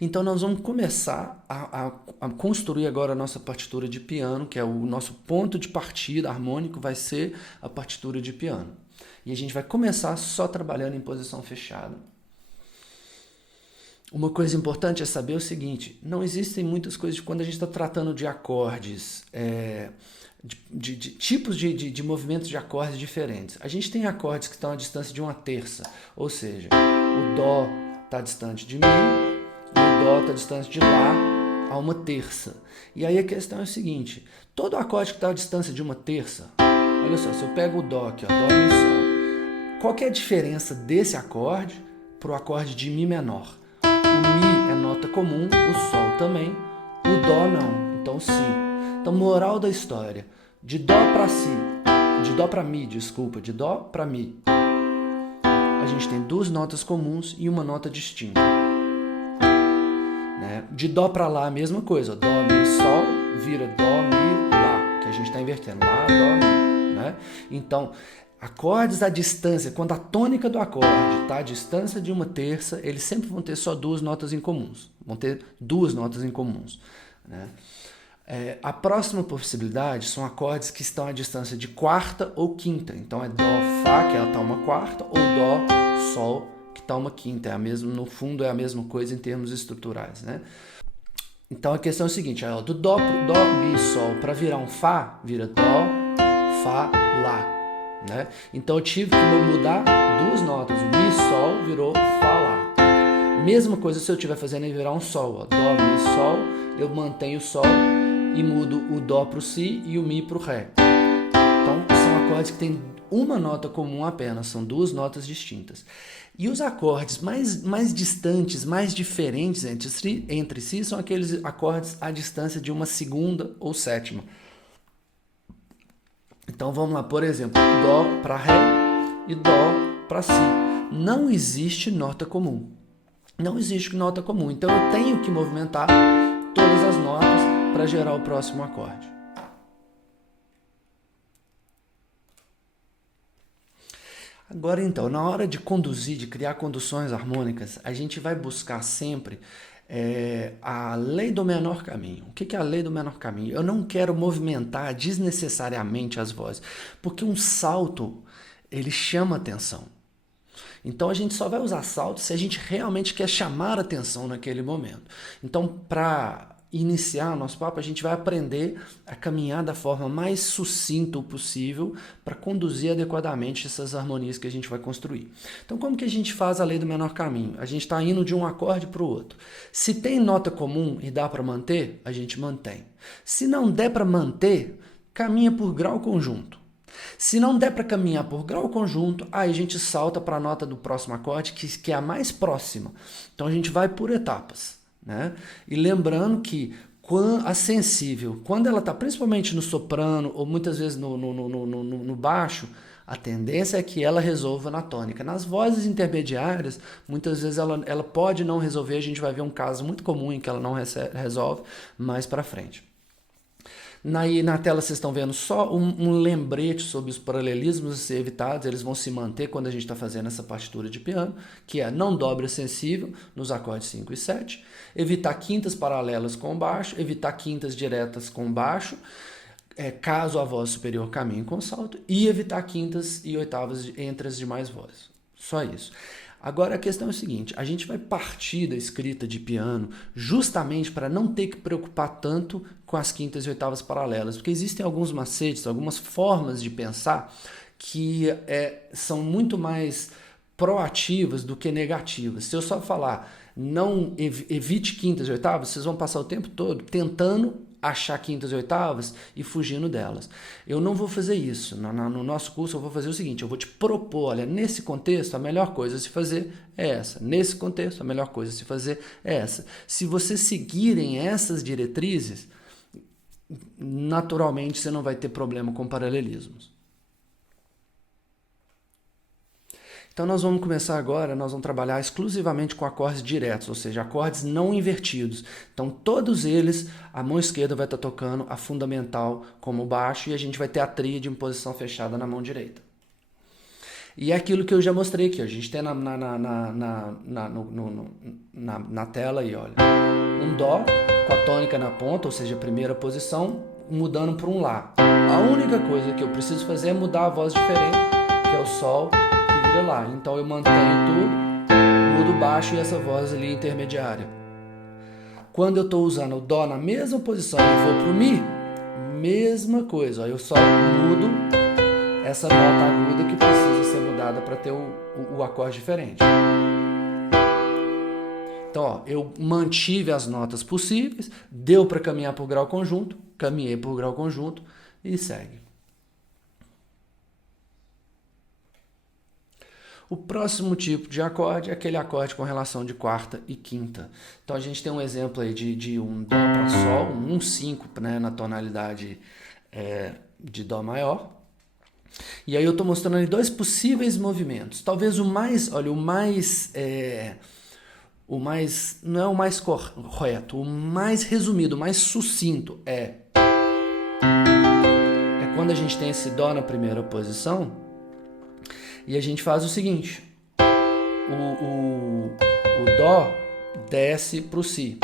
Então nós vamos começar a construir agora a nossa partitura de piano, que é o nosso ponto de partida harmônico, vai ser a partitura de piano. E a gente vai começar só trabalhando em posição fechada. Uma coisa importante é saber o seguinte, não existem muitas coisas quando a gente está tratando de acordes, de tipos de movimentos de acordes diferentes. A gente tem acordes que estão à distância de uma terça, ou seja, o Dó está distante de Mi, e o Dó está distante de Lá a uma terça. E aí a questão é o seguinte, todo acorde que está à distância de uma terça, olha só, se eu pego o Dó aqui, ó, Dó, Mi, Sol, qual que é a diferença desse acorde para o acorde de Mi menor? O Mi é nota comum, o Sol também, o Dó não, então Si. Então, moral da história, de Dó para Si, de Dó para Mi, desculpa, de Dó para Mi, a gente tem duas notas comuns e uma nota distinta. Né? De Dó para Lá, a mesma coisa, Dó, Mi, Sol, vira Dó, Mi, Lá, que a gente está invertendo, Lá, Dó, Mi. Né? Então, acordes à distância, quando a tônica do acorde está à distância de uma terça, eles sempre vão ter só duas notas em comuns. Vão ter duas notas em comuns. Né? A próxima possibilidade são acordes que estão à distância de quarta ou quinta. Então é Dó, Fá, que está uma quarta, ou Dó, Sol, que está uma quinta. No fundo é a mesma coisa em termos estruturais. Né? Então a questão é a seguinte, do Dó, Dó, Mi, Sol, para virar um Fá, vira Dó, Fá, Lá. Né? Então eu tive que mudar duas notas, o Mi, Sol virou Fá, Lá. Mesma coisa se eu estiver fazendo ele virar um Sol, ó. Dó, Mi, Sol, eu mantenho o Sol e mudo o Dó para o Si e o Mi para o Ré. Então são acordes que têm uma nota comum apenas, são duas notas distintas. E os acordes mais distantes, mais diferentes entre si são aqueles acordes à distância de uma segunda ou sétima. Então vamos lá, por exemplo, Dó para Ré e Dó para Si. Não existe nota comum. Não existe nota comum. Então eu tenho que movimentar todas as notas para gerar o próximo acorde. Agora então, na hora de conduzir, de criar conduções harmônicas, a gente vai buscar sempre a lei do menor caminho. O que é a lei do menor caminho? Eu não quero movimentar desnecessariamente as vozes, porque um salto, ele chama atenção. Então a gente só vai usar salto se a gente realmente quer chamar atenção naquele momento. Então, para iniciar o nosso papo, a gente vai aprender a caminhar da forma mais sucinta possível para conduzir adequadamente essas harmonias que a gente vai construir. Então, como que a gente faz a lei do menor caminho? A gente está indo de um acorde para o outro. Se tem nota comum e dá para manter, a gente mantém. Se não der para manter, caminha por grau conjunto. Se não der para caminhar por grau conjunto, aí a gente salta para a nota do próximo acorde, que é a mais próxima. Então a gente vai por etapas. Né? E lembrando que a sensível, quando ela está principalmente no soprano ou muitas vezes no baixo, a tendência é que ela resolva na tônica. Nas vozes intermediárias, muitas vezes ela pode não resolver, a gente vai ver um caso muito comum em que ela não resolve mais para frente. Na tela vocês estão vendo só um lembrete sobre os paralelismos a ser evitados, eles vão se manter quando a gente está fazendo essa partitura de piano, que é não dobra sensível nos acordes 5 e 7, evitar quintas paralelas com o baixo, evitar quintas diretas com o baixo, caso a voz superior caminhe com salto, e evitar quintas e oitavas entre as demais vozes. Só isso. Agora a questão é a seguinte, a gente vai partir da escrita de piano justamente para não ter que preocupar tanto com as quintas e oitavas paralelas, porque existem alguns macetes, algumas formas de pensar que são muito mais proativas do que negativas. Se eu só falar não evite quintas e oitavas, vocês vão passar o tempo todo tentando achar quintas e oitavas e fugindo delas. Eu não vou fazer isso. No nosso curso eu vou fazer o seguinte, eu vou te propor, olha, nesse contexto a melhor coisa a se fazer é essa. Nesse contexto a melhor coisa a se fazer é essa. Se vocês seguirem essas diretrizes, naturalmente você não vai ter problema com paralelismos. Então nós vamos começar agora, nós vamos trabalhar exclusivamente com acordes diretos, ou seja, acordes não invertidos. Então todos eles, a mão esquerda vai estar tocando a fundamental como baixo e a gente vai ter a tríade em posição fechada na mão direita. E é aquilo que eu já mostrei aqui, ó. A gente tem na tela aí, olha. Um Dó com a tônica na ponta, ou seja, a primeira posição, mudando para um Lá. A única coisa que eu preciso fazer é mudar a voz diferente, que é o Sol que vira Lá. Então eu mantenho tudo, mudo o baixo e essa voz ali intermediária. Quando eu estou usando o Dó na mesma posição e vou para o Mi, mesma coisa, ó. Eu só mudo essa nota aguda que precisa ser mudada para ter o acorde diferente. Então, ó, eu mantive as notas possíveis, deu para caminhar por grau conjunto, caminhei por grau conjunto e segue. O próximo tipo de acorde é aquele acorde com relação de quarta e quinta. Então a gente tem um exemplo aí de um Dó para Sol, um 5, né, na tonalidade de Dó maior. E aí eu estou mostrando aí dois possíveis movimentos. Talvez o mais, olha, não é o mais correto, o mais resumido, o mais sucinto é quando a gente tem esse Dó na primeira posição e a gente faz o seguinte, o Dó desce para o Si.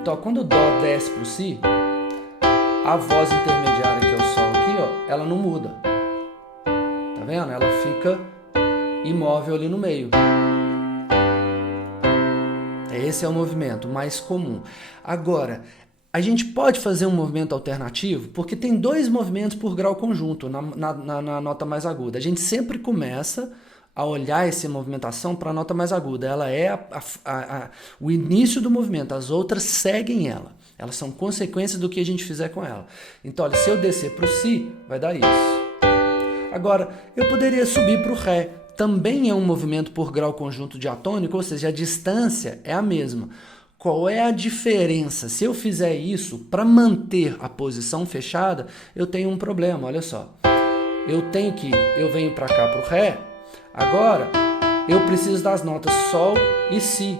Então quando o Dó desce para o Si, a voz intermediária, que é o Sol aqui, ó, ela não muda. Tá vendo? Ela fica imóvel ali no meio. Esse é o movimento mais comum. Agora, a gente pode fazer um movimento alternativo, porque tem dois movimentos por grau conjunto na nota mais aguda. A gente sempre começa a olhar essa movimentação para a nota mais aguda. Ela é o início do movimento, as outras seguem ela. Elas são consequências do que a gente fizer com ela. Então, olha, se eu descer para o Si, vai dar isso. Agora, eu poderia subir para o Ré. Também é um movimento por grau conjunto diatônico, ou seja, a distância é a mesma. Qual é a diferença? Se eu fizer isso, para manter a posição fechada, eu tenho um problema, olha só. Eu venho para cá para o Ré, agora eu preciso das notas Sol e Si.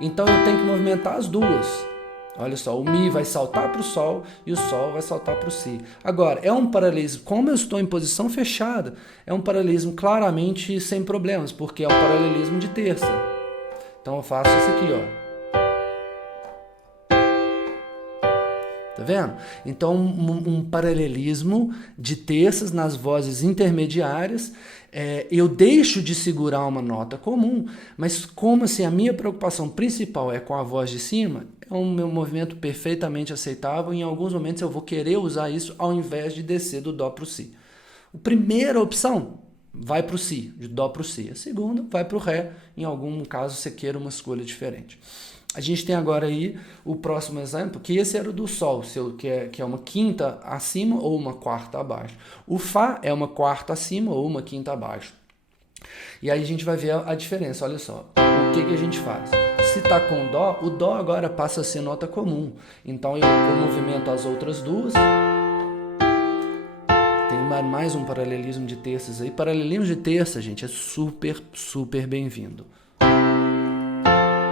Então eu tenho que movimentar as duas. Olha só, o Mi vai saltar para o Sol e o Sol vai saltar para o Si. Agora, é um paralelismo, como eu estou em posição fechada, é um paralelismo claramente sem problemas, porque é um paralelismo de terça. Então eu faço isso aqui, ó. Tá vendo? Então, um paralelismo de terças nas vozes intermediárias. Eu deixo de segurar uma nota comum, mas como assim a minha preocupação principal é com a voz de cima, é um meu movimento perfeitamente aceitável. Em alguns momentos eu vou querer usar isso ao invés de descer do Dó para o Si. A primeira opção vai para o Si, de Dó para o Si. A segunda vai para o Ré, em algum caso você queira uma escolha diferente. A gente tem agora aí o próximo exemplo, que esse era o do Sol, que é uma quinta acima ou uma quarta abaixo. O Fá é uma quarta acima ou uma quinta abaixo. E aí a gente vai ver a diferença, olha só. O que a gente faz? Se está com Dó, o Dó agora passa a ser nota comum. Então eu movimento as outras duas. Tem mais um paralelismo de terças aí. Paralelismo de terça, gente, é super, super bem-vindo.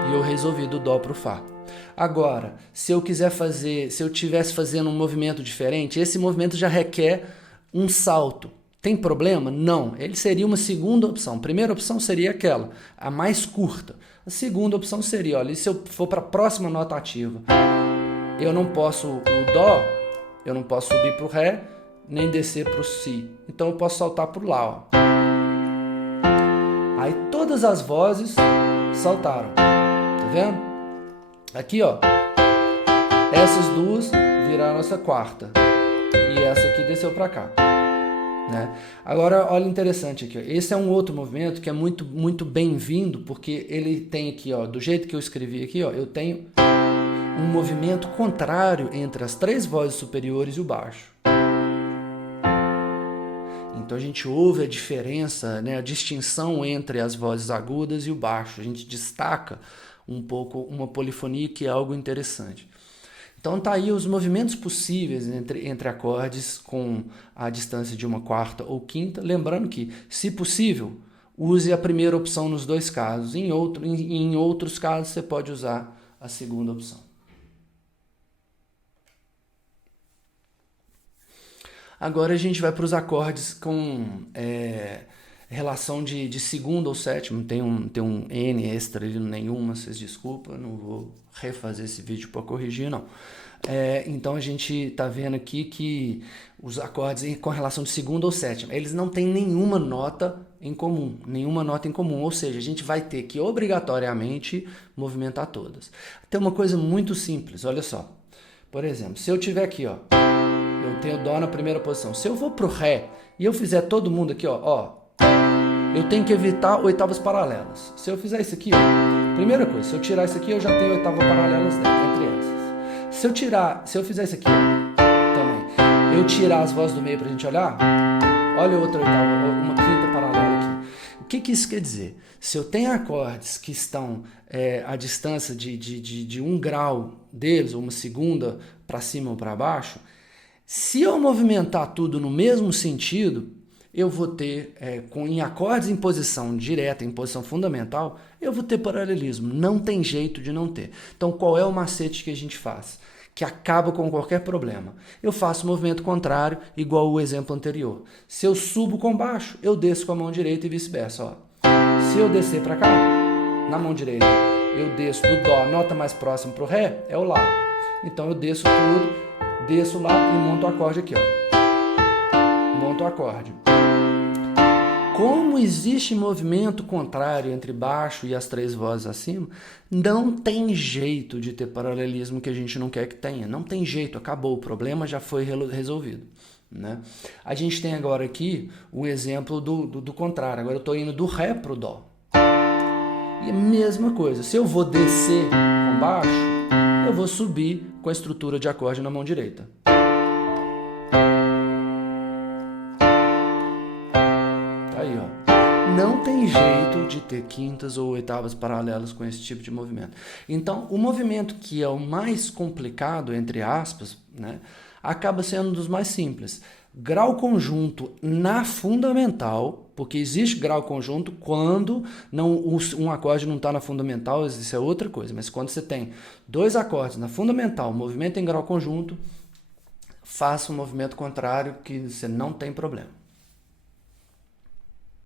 E eu resolvi do Dó para o Fá. Agora, se eu tivesse fazendo um movimento diferente, esse movimento já requer um salto. Tem problema? Não. Ele seria uma segunda opção. A primeira opção seria aquela, a mais curta. A segunda opção seria, olha, se eu for para a próxima nota ativa, eu não posso subir para o Ré, nem descer para o Si. Então eu posso saltar para o Lá. Ó. Aí todas as vozes saltaram. Tá vendo? Aqui, ó. Essas duas viraram essa quarta. E essa aqui desceu para cá. Né? Agora, olha interessante aqui. Ó. Esse é um outro movimento que é muito, muito bem-vindo, porque ele tem aqui, ó, do jeito que eu escrevi aqui, ó, eu tenho um movimento contrário entre as três vozes superiores e o baixo. Então a gente ouve a diferença, né, a distinção entre as vozes agudas e o baixo. A gente destaca um pouco uma polifonia que é algo interessante. Então tá aí os movimentos possíveis entre acordes com a distância de uma quarta ou quinta. Lembrando que, se possível, use a primeira opção nos dois casos. Em outros casos, você pode usar a segunda opção. Agora a gente vai para os acordes com relação de segunda ou sétima, tem um N extra ali, nenhuma, vocês desculpa, não vou refazer esse vídeo para corrigir, não. Então a gente está vendo aqui que os acordes com relação de segunda ou sétima, eles não têm nenhuma nota em comum, ou seja, a gente vai ter que obrigatoriamente movimentar todas. Tem uma coisa muito simples, olha só. Por exemplo, se eu tiver aqui, ó, eu tenho Dó na primeira posição. Se eu vou pro Ré e eu fizer todo mundo aqui, ó, eu tenho que evitar oitavas paralelas. Se eu fizer isso aqui, ó, primeira coisa, se eu tirar isso aqui, eu já tenho oitava paralelas entre essas. Se eu fizer isso aqui, ó, também, eu tirar as vozes do meio pra gente olhar, olha outra oitava, uma quinta paralela aqui. O que isso quer dizer? Se eu tenho acordes que estão a distância de 1 grau deles, ou uma segunda para cima ou para baixo, se eu movimentar tudo no mesmo sentido, eu vou ter, em acordes em posição direta, em posição fundamental, eu vou ter paralelismo. Não tem jeito de não ter. Então, qual é o macete que a gente faz? Que acaba com qualquer problema. Eu faço o movimento contrário, igual o exemplo anterior. Se eu subo com baixo, eu desço com a mão direita e vice-versa. Se eu descer para cá, na mão direita, eu desço do Dó, a nota mais próxima para o Ré é o Lá. Então eu desço tudo, desço lá e monto o acorde aqui, ó. Monto o acorde. Como existe movimento contrário entre baixo e as 3 vozes acima, não tem jeito de ter paralelismo que a gente não quer que tenha. Não tem jeito, acabou, o problema já foi resolvido. Né? A gente tem agora aqui um exemplo do contrário. Agora eu estou indo do Ré para o Dó. E a mesma coisa, se eu vou descer com baixo, eu vou subir com a estrutura de acorde na mão direita. Aí, ó. Não tem jeito de ter quintas ou oitavas paralelas com esse tipo de movimento. Então, o movimento que é o mais complicado, entre aspas, né, acaba sendo um dos mais simples. Grau conjunto na fundamental, porque existe grau conjunto quando um acorde não está na fundamental, isso é outra coisa. Mas quando você tem 2 acordes na fundamental, movimento em grau conjunto, faça um movimento contrário que você não tem problema.